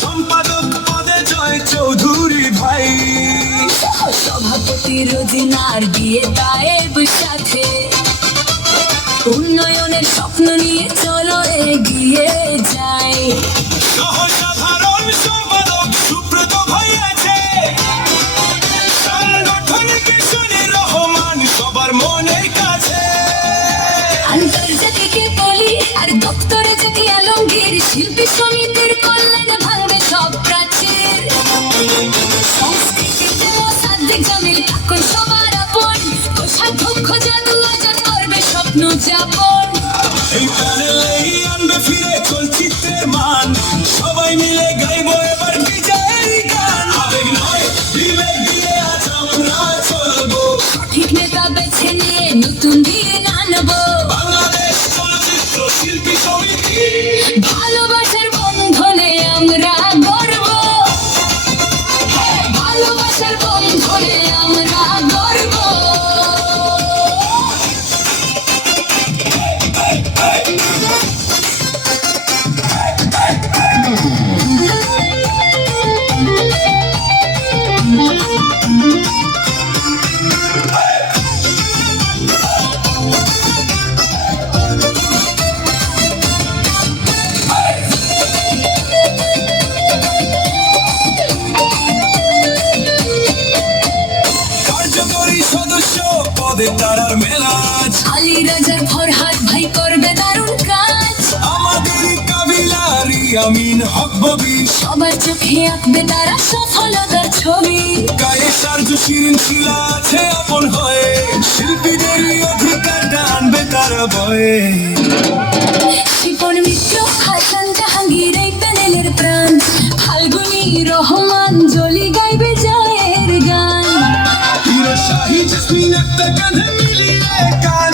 সম্পাদক পদে জয় চৌধুরী ভাই, সভাপতি রোজিনার বিয়ে তায়েব সাথে, উন্নয়নের স্বপ্ন নিয়ে চলো এগিয়ে যাই। সহসাধারণ সম্পাদক সুব্রত ভাই আছে, সাংগঠনিক শনি রহমান সবার মনের কাছে। আন্তর্জাতিক কলি আর দপ্তরে জাতি আলমগীর, শিল্পী সমিতির কল্যাণে ভাঙবে সব প্রাচীর। সংস্কৃতিতে মোসাদ্দেক জামিল কাকুন সবার আপন, কোষাধ্যক্ষ জাদু আজাদ করবে স্বপ্ন যাপন। এই প্যানেলেই আনবে ফিরে চলচ্চিত্রের মান, সবাই মিলে গাইবো এবার বিজয়ের গান। আবেগ নয় বিবেক দিয়ে আজ আমরা চলবো, সঠিক নেতা বেছে নিয়ে নতুন দিন আনবো। বাংলাদেশ চলচ্চিত্র শিল্পী সমিতি, ভালোবাসার বন্ধনে আমরা গর্ব, ভালোবাসার বন্ধনে আমরা গর্ব। কার্যকরী সদস্য পদে তারার মেলাজ, আলী রাজার ফরহাদ ভাই করবে দারুণ কাজ। আমাদের কাবিলার ইয়ামিন হক ববি, সবার চোখে আঁকবে তারা সফলতার ছবি। গায়ে সার্জ শিরিন শিলা আছে আপন হয়ে, শিল্পীদেরই অধিকার টানবে তারা বয়ে। শিপন মিত্র হাসান জাহাঙ্গীর এই প্যানেলের প্রাণ, ফাল্গুনী রহমান জলি গাইবে জয়ের গান। শাহী জসমিন একটা কাঁধে মিলিয়ে গান।